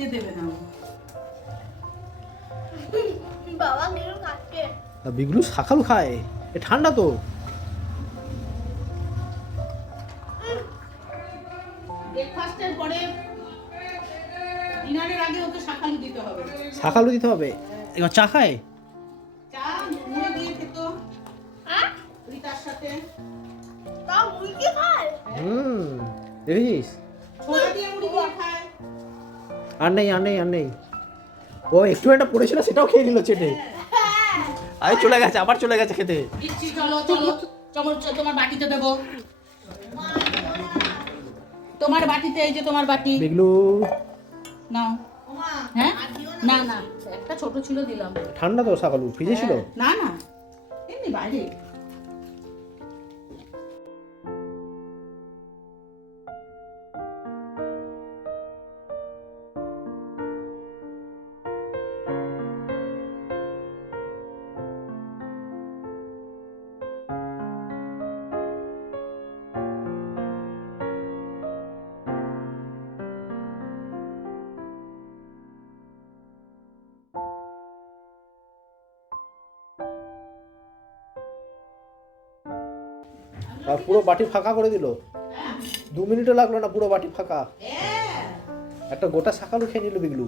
খেতে দেবে না। বাবা বিগলু খাচ্ছে। বিগলু শাকালু খায়, এ ঠান্ডা তো। ব্রেকফাস্টের পরে ডিনারের আগে ওকে শাকালু দিতে হবে। শাকালু দিতে হবে। এবার চা খায়? চা মুড়ি দিয়ে খেত হ্যাঁ? রিতার সাথে। তা মুরগি খায়? দেখেছিস? ছোলা দিয়ে মুড়ি দিয়ে খায়। আর নেই আর নেই আর নেই। ও একটু একটা পড়েছিল সেটাও খেয়ে নিল চেটে। আরে চলে গেছে, আবার চলে গেছে খেতে। দিচ্ছি, চলো চলো চামচ তোমার বাটিতে দেবো। তোমার বাটিতে, এই যে তোমার বাটি বিগলু নাও। হ্যাঁ না না, একটা ছোট ছিল দিলাম। ঠান্ডা তো, শাকালু ফ্রিজে ছিল। না না এমনি বাইরে। আর পুরো বাটি ফাঁকা করে দিল। 2 মিনিটও লাগলো না, পুরো বাটি ফাঁকা। একটা গোটা শাকালু খেয়ে নিল বিগলু।